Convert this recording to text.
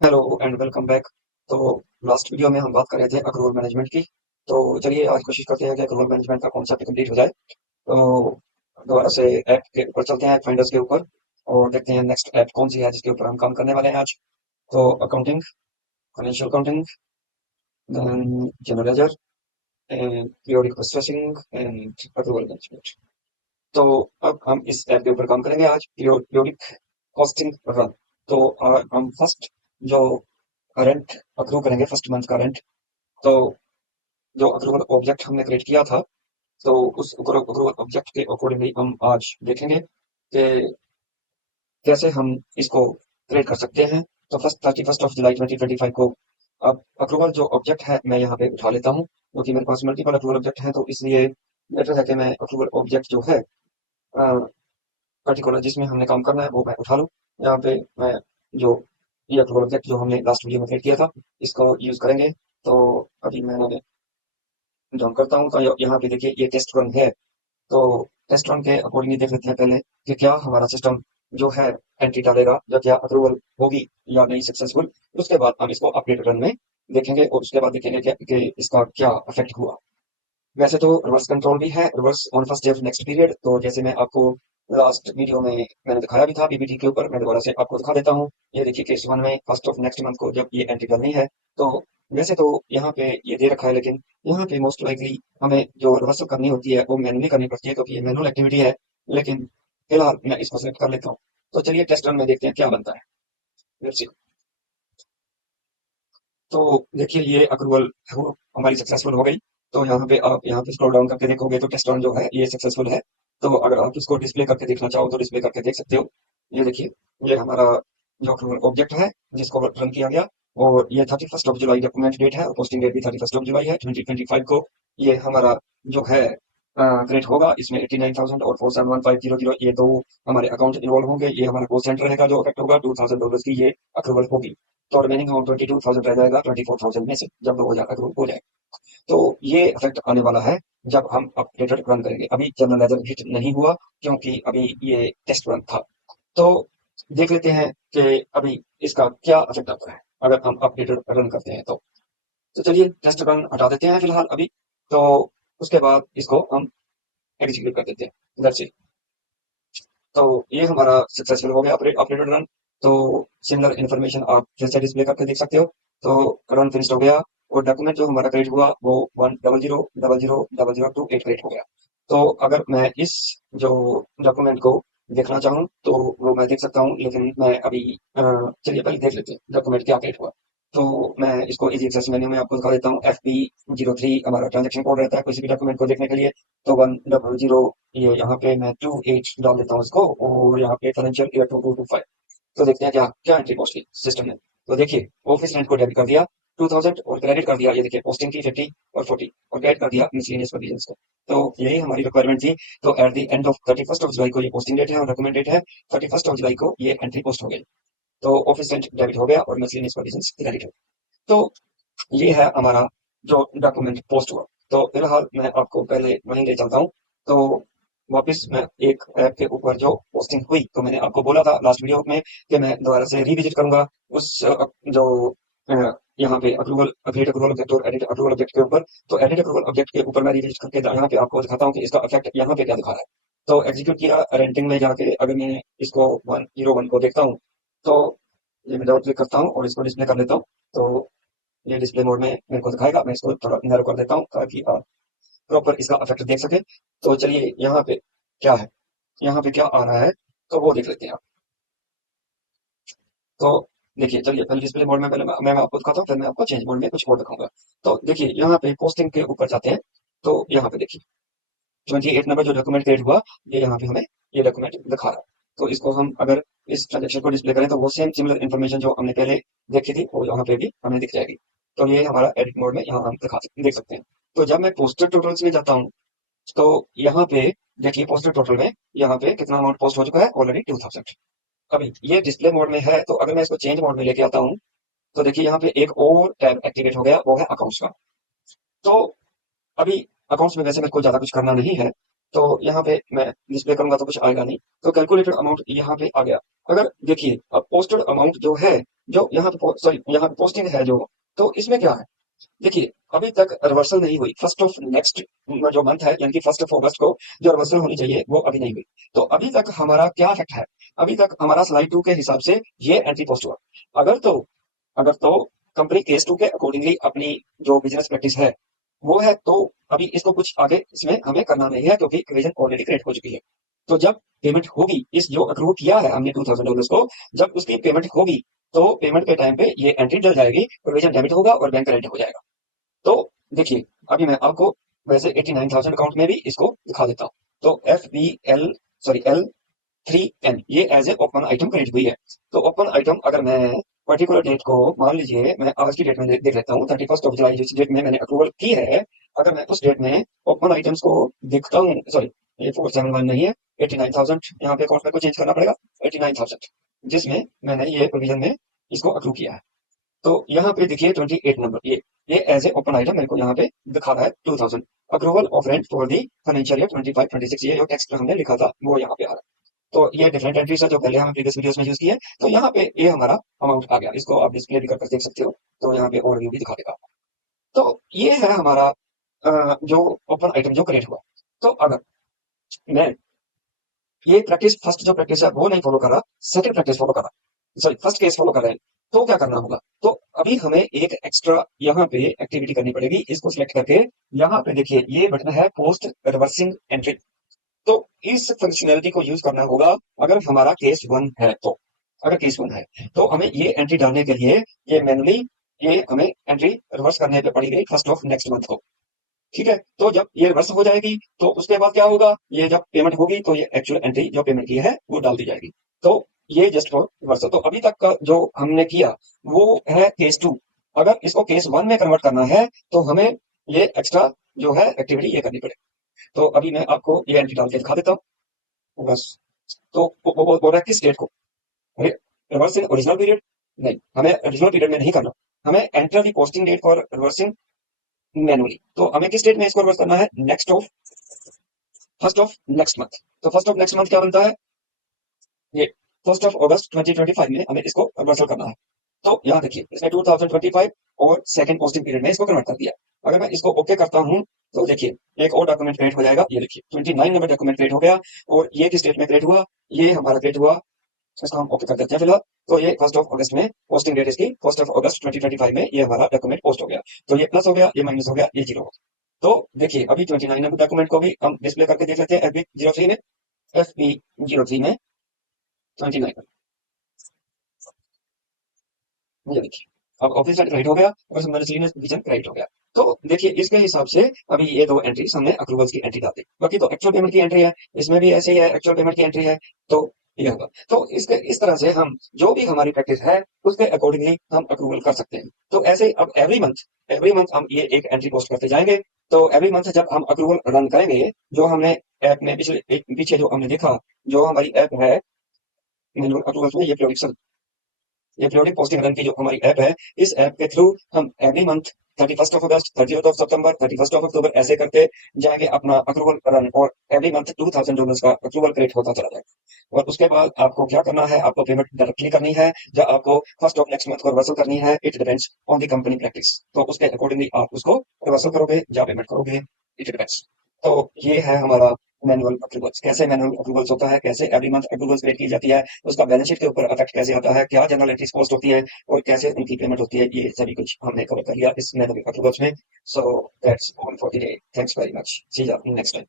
Hello and welcome back. तो last video में हम बात कर रहे थे अक्रूवल मैनेजमेंट की। तो चलिए आज कोशिश करते हैं कि अक्रूवल मैनेजमेंट का कॉन्सेप्ट कंप्लीट हो जाए। तो दोबारा से ऐप के ऊपर चलते हैं, फाइंडर्स के ऊपर, और देखते हैं नेक्स्ट ऐप कौन सी है जिसके ऊपर हम काम करने वाले हैं आज। तो accounting, financial accounting, then general ledger and periodic processing and accrual management. तो अब हम इस ऐप के ऊपर काम करेंगे आज, पीरियोडिक कॉस्टिंग रन। तो हम फर्स्ट जो रेंट अक्रू करेंगे, फर्स्ट मंथ का रेंट। तो जो अक्रूवल ऑब्जेक्ट हमने क्रिएट किया था, तो उस अक्रूवल ऑब्जेक्ट के अकॉर्डिंगली हम आज देखेंगे कि कैसे हम इसको क्रिएट कर सकते हैं। तो फर्स्ट 31 जुलाई 2025 को अब अक्रूवल जो ऑब्जेक्ट है मैं यहाँ पे उठा लेता हूँ, क्योंकि मेरे पास मल्टीपल अक्रूवल ऑब्जेक्ट है। तो इसलिए बेटर है कि मैं अक्रूवल ऑब्जेक्ट जो है पर्टिकुलर जिसमें हमने काम करना है वो मैं उठा लूँ। यहाँ पे मैं जो ये अक्रूवल ऑब्जेक्ट जो हमने लास्ट वीडियो में क्रिएट किया था इसको यूज करेंगे। तो अभी मैंने जॉइन करता हूँ। तो यहाँ पे देखिए ये टेस्ट रन है। तो टेस्ट रन के अकॉर्डिंगली देख लेते हैं पहले कि क्या हमारा सिस्टम जो है एंट्री डालेगा या क्या अप्रूवल होगी या नहीं सक्सेसफुल। उसके बाद हम इसको अपडेट रन में देखेंगे और उसके बाद देखेंगे कि इसका क्या इफेक्ट हुआ। वैसे तो रिवर्स कंट्रोल भी है, reverse on first day of next period. तो जैसे मैं आपको लास्ट वीडियो में मैंने दिखाया भी था पीपीटी के ऊपर, मैं दोबारा से आपको दिखा देता हूँ। ये देखिए केस वन में फर्स्ट ऑफ नेक्स्ट मंथ को जब ये एंट्री करनी है। तो वैसे तो यहाँ पे ये दे रखा है, लेकिन यहाँ पे मोस्ट लाइकली हमें जो रिवर्सल करनी होती है वो मैनुअली करनी पड़ती है, क्योंकि ये मैनुअल एक्टिविटी है। लेकिन फिलहाल मैं इसको सेलेक्ट कर लेता हूँ। तो चलिए टेस्ट रन में देखते हैं क्या बनता है। Let's see। तो देखिए ये अप्रूवल हमारी सक्सेसफुल हो गई। तो यहाँ पे आप यहाँ पे स्क्रॉल डाउन करके देखोगे तो टेस्ट रन जो है ये सक्सेसफुल है। तो अगर आप इसको डिस्प्ले करके देखना चाहो तो डिस्प्ले करके देख सकते हो। ये देखिए ये हमारा जो अप्रूवल ऑब्जेक्ट है जिसको रन किया गया। और ये 31 जुलाई डॉक्यूमेंट डेट है और पोस्टिंग डेट भी 31 जुलाई है 2025 को। ये हमारा जो है क्रिएट होगा। इसमें 89,000 और 471500 ये दो हमारे अकाउंट इन्वॉल्व होंगे। ये हमारा कॉस्ट सेंटर रहेगा जो अफेक्ट होगा। $2,000 की ये अप्रूवल होगी। तो रिमेनिंग अमाउंट 22,000 रह जाएगा 24,000 में से जब 2000 अप्रूव हो जाए। तो ये इफेक्ट आने वाला है जब हम अपडेटेड रन करेंगे। अभी जनरल लेजर हिट नहीं हुआ क्योंकि अभी ये टेस्ट रन था। तो देख लेते हैं कि अभी इसका क्या इफेक्ट आता है अगर हम अपडेटेड रन करते हैं। तो चलिए टेस्ट रन हटा देते हैं फिलहाल अभी। तो उसके बाद इसको हम एग्जीक्यूट कर देते हैं। That's it. तो ये हमारा सक्सेसफुल हो गया अपडेटेड रन। तो सिमिलर इन्फॉर्मेशन आप फिर से डिस्प्ले करके देख सकते हो। तो रन फिनिश हो गया और डॉक्यूमेंट जो हमारा क्रिएट हुआ वो 1000000 क्रिएट हो गया। तो अगर मैं इस जो डॉक्यूमेंट को देखना चाहूँ तो वो मैं देख सकता हूँ, लेकिन मैं अभी चलिए पहले देख लेते हैं डॉक्यूमेंट क्या क्रिएट हुआ। तो मैं इसको इजी एक्सेस मेन्यू में आपको दिखा देता हूँ। FP03 हमारा ट्रांजेक्शन कोड रहता है किसी भी डॉक्यूमेंट को देखने के लिए। तो 100, ये यहाँ पे मैं 28 डाल देता हूँ इसको, और यहाँ पे फाइनेंशियल ईयर 2225। तो देखते हैं क्या क्या एंट्री पहुंची सिस्टम ने। तो देखिए ऑफिस रेंट को डेबिट कर दिया 2000 और क्रेडिट कर दिया, ये देखिए पोस्टिंग की 50 और 40, और ऐड कर दिया मिसलेनियस प्रोविजंस को। तो यही हमारी रिक्वायरमेंट थी। तो एट द एंड ऑफ 31 जुलाई को ये पोस्टिंग डेट है और डॉक्यूमेंट डेट है 31 जुलाई को ये एंट्री पोस्ट हो गई। तो ऑफिस रेंट डेबिट हो गया और मिसलेनियस प्रोविजंस क्रेडिट हो गई। तो ये है हमारा जो डॉक्यूमेंट पोस्ट हुआ। तो फिलहाल मैं आपको पहले वहीं ले चलता हूँ। तो वापस मैं एक ऐप के ऊपर जो पोस्टिंग हुई, तो मैंने आपको बोला था लास्ट वीडियो में कि मैं दोबारा से रिविजिट करूंगा उस जो अ, यहाँ पे अप्रूवल क्रिएट अप्रूवल ऑब्जेक्ट और एडिट अप्रूवल ऑब्जेक्ट के ऊपर। तो एडिट अप्रूवल ऑब्जेक्ट के ऊपर मैं रिविजिट करके यहाँ पे आपको दिखाता हूँ कि इसका इफेक्ट यहाँ पे क्या दिखा रहा है। तो एग्जीक्यूट किया रेंटिंग में जाके अगर मैं इसको 101 को देखता हूँ, तो ये मैं डबल क्लिक करता हूँ और इसको डिस्प्ले कर लेता हूँ। तो ये डिस्प्ले मोड में मेरे को दिखाएगा। मैं इसको थोड़ा नैरो कर देता हूँ ताकि आप प्रॉपर इसका इफेक्ट देख सके। तो चलिए यहाँ पे क्या है, यहाँ पे क्या आ रहा है तो वो देख लेते हैं आप। तो देखिए चलिए पहले डिस्प्ले मोड में पहले मैं आपको दिखाता हूँ, फिर मैं आपको चेंज मोड में कुछ और दिखाऊंगा। तो देखिए यहाँ पे पोस्टिंग के ऊपर जाते हैं। तो यहाँ पे देखिए 28 नंबर जो डॉक्यूमेंट क्रिएट हुआ, ये यहाँ पे हमें ये डॉक्यूमेंट दिखा रहा है। तो इसको हम अगर इस ट्रांजेक्शन को डिस्प्ले करें तो वो सेम सिमिलर इन्फॉर्मेशन जो हमने पहले देखी थी वो यहाँ पे भी हमें दिख जाएगी। तो ये हमारा एडिट मोड में यहाँ हम देख सकते हैं। तो जब मैं पोस्टर टोटल्स में जाता हूँ, तो यहाँ पे देखिए पोस्टर टोटल में यहाँ पे कितना अमाउंट पोस्ट हो चुका है ऑलरेडी 2000। अभी ये डिस्प्ले मोड में है, तो अगर मैं इसको चेंज मोड में लेके आता हूँ तो देखिए यहाँ पे एक और टैब एक्टिवेट हो गया, वो है अकाउंट्स का। तो अभी अकाउंट्स में वैसे मेरे को ज्यादा कुछ करना नहीं है। तो यहाँ पे मैं डिस्प्ले करूंगा तो कुछ आएगा नहीं। तो कैलकुलेटेड अमाउंट यहाँ पे आ गया। अगर देखिए अब पोस्टेड अमाउंट जो है, जो यहाँ पे सॉरी यहाँ पे पोस्टिंग है जो, तो इसमें क्या है, देखिए अभी तक रिवर्सल नहीं हुई। फर्स्ट ऑफ नेक्स्ट जो मंथ है यानी कि 1 अगस्त को जो रिवर्सल होनी चाहिए वो अभी नहीं हुई। तो अभी तक हमारा क्या इफेक्ट है, अभी तक हमारा स्लाइड 2 के हिसाब से ये एंट्री पोस्ट हुआ। अगर तो अगर तो कंपनी केस 2 के अकॉर्डिंगली अपनी जो बिजनेस प्रैक्टिस है वो है, तो अभी इसको कुछ आगे इसमें हमें करना नहीं है क्योंकि प्रोविजन ऑलरेडी क्रिएट हो चुकी है। तो जब पेमेंट होगी, इस जो अक्रू किया है हमने $2000 को, जब उसकी पेमेंट होगी तो पेमेंट के टाइम पे ये एंट्री डल जाएगी, प्रोविजन डेबिट होगा और बैंक क्रेडिट हो जाएगा। तो देखिए अभी मैं आपको वैसे 89,000 अकाउंट में भी इसको दिखा देता हूँ। तो L3N ये as a open item credit हुई है। तो ओपन आइटम अगर मैं पर्टिकुलर डेट को मान लीजिए, मैं आज की डेट में देख लेता हूँ, 31 जुलाई जिस डेट में मैंने अप्रूवल की है। अगर मैं उस डेट में ओपन आइटम्स को देखता हूँ, सॉरी ये 471 नहीं है, 89,000 यहाँ पे अकाउंट में को चेंज करना पड़ेगा, 89,000 जिसमें मैंने ये प्रोविजन में इसको अप्रूव किया है। तो यहाँ पे देखिए 28 नंबर, ये एज ए ओपन आइटम मेरे को यहाँ पे दिखा रहा है 2000 approval of rent for the financial year 25-26। ये जो टेक्स्ट हमने लिखा था वो यहाँ पे आ रहा है। तो ये डिफरेंट एंट्रीज है जो पहले हमने प्रीवियस वीडियोस में यूज की है। तो यहाँ पे ये हमारा अमाउंट आ गया, इसको आप डिस्प्ले भी करके देख सकते हो। तो यहाँ पे ओवरव्यू भी दिखा देगा। तो ये है हमारा जो ओपन आइटम जो क्रिएट हुआ। तो अगर मैं ये प्रैक्टिस फर्स्ट जो प्रैक्टिस है वो नहीं फॉलो कर रहा, सेकंड प्रैक्टिस फॉलो कर रहा, सॉरी फर्स्ट केस फॉलो कर रहे हैं, तो क्या करना होगा। तो अभी हमें एक एक्स्ट्रा यहाँ पे एक्टिविटी करनी पड़ेगी। इसको सिलेक्ट करके यहाँ पे देखिए ये बटन है पोस्ट रिवर्सिंग एंट्री। तो इस फंक्शनैलिटी को यूज करना होगा अगर हमारा केस 1 है तो। अगर केस 1 है तो हमें ये एंट्री डालने के लिए ये मैनुअली ये हमें एंट्री रिवर्स करने पे पड़ी गई 1 अगस्त को। ठीक है, तो जब ये रिवर्स हो जाएगी तो उसके बाद क्या होगा, ये जब पेमेंट होगी तो ये एक्चुअल एंट्री जो पेमेंट की है वो डाल दी जाएगी। तो ये जस्ट फॉर रिवर्सल। तो अभी तक का जो हमने किया वो है केस 2। अगर इसको केस 1 में कन्वर्ट करना है तो हमें ये एक्स्ट्रा जो है एक्टिविटी ये करनी पड़ेगी। तो अभी मैं आपको ये एंट्री डाल के दिखा देता हूँ बस। तो वो बोल रहा है किस डेट को, रिवर्स इन ओरिजिनल पीरियड, नहीं हमें ओरिजिनल पीरियड में नहीं करना, हमें enter the posting date for reversing manually. तो हमें किस डेट में इसको रिवर्स करना है, फर्स्ट ऑफ नेक्स्ट मंथ। तो फर्स्ट ऑफ नेक्स्ट मंथ क्या बनता है, ये 1 अगस्त 2025 में हमें इसको रिवर्सल करना है। तो यहाँ देखिए इसने 2025 और सेकंड पोस्टिंग पीरियड में इसको कन्वर्ट कर दिया। अगर मैं इसको ओके करता हूँ तो देखिए एक और डॉक्यूमेंट क्रिएट हो जाएगा। ये देखिए 29 नंबर डॉक्यूमेंट क्रिएट हो गया। और ये किस डेट में क्रिएट हुआ, ये हमारा क्रिएट हुआ, इसको हम ओके कर देते हैं फिलहाल। तो ये 1 अगस्त में पोस्टिंग डेट इसकी 1 अगस्त 2025 में ये हमारा डॉक्यूमेंट पोस्ट हो गया। तो ये प्लस हो गया, ये माइनस हो गया, ये जीरो हो गया। तो देखिए अभी 29 नंबर डॉक्यूमेंट को भी हम डिस्प्ले करके देख लेते हैं FB03 में, FB03 में 29 ये देखिए अब ऑफिशियल क्रेडिट हो गया और मर्सिडीज विजन क्रेडिट हो गया। तो देखिए इसके हिसाब से अभी ये दो एंट्री हमने अप्रूवल्स की एंट्री डाल दी। बाकी तो एक्चुअल पेमेंट की एंट्री है, इसमें भी ऐसे ही है, एक्चुअल पेमेंट की एंट्री है। तो ये होगा। तो इसके इस तरह से हम जो भी हमारी प्रैक्टिस है उसके अकॉर्डिंगली हम अप्रूवल कर सकते हैं। तो ऐसे ही अब एवरी मंथ हम ये एक एंट्री पोस्ट करते जाएंगे। तो एवरी मंथ जब हम अप्रूवल रन करेंगे, जो हमने ऐप में पीछे जो हमने देखा, जो हमारी ऐप है मैनुअल अप्रूवल्स में, ये पीरियोडिक पोस्टिंग रन की जो हमारी ऐप है, इस ऐप के थ्रू हम एवरी मंथ 31 अगस्त, 30 सितंबर, 31 अक्टूबर ऐसे करते जाएंगे अपना अप्रूवल रन। और एवरी मंथ $2000 का अप्रूवल क्रिएट होता चला जाएगा। और उसके बाद आपको क्या करना है, आपको पेमेंट डायरेक्टली करनी है या आपको फर्स्ट ऑफ नेक्स्ट मंथ को रिवर्सल करनी है, it depends on the company practice. तो उसके अकॉर्डिंगली आप उसको रिवर्सल करोगे या पेमेंट करोगे, इट डिपेंड्स। तो ये है हमारा मैनुअल अप्रूवल्स। कैसे मैनुअल अप्रूवल्स होता है, कैसे एवरी मंथ अप्रूवल्स क्रिएट की जाती है, उसका बैलेंस शीट के ऊपर इफेक्ट कैसे आता है, क्या जनरल एंट्रीज पोस्ट होती है और कैसे उनकी पेमेंट होती है, ये सभी कुछ हमने कवर कर लिया इस मैनुअल अप्रूवल्स में। So that's all for today, thanks very much, see you next time.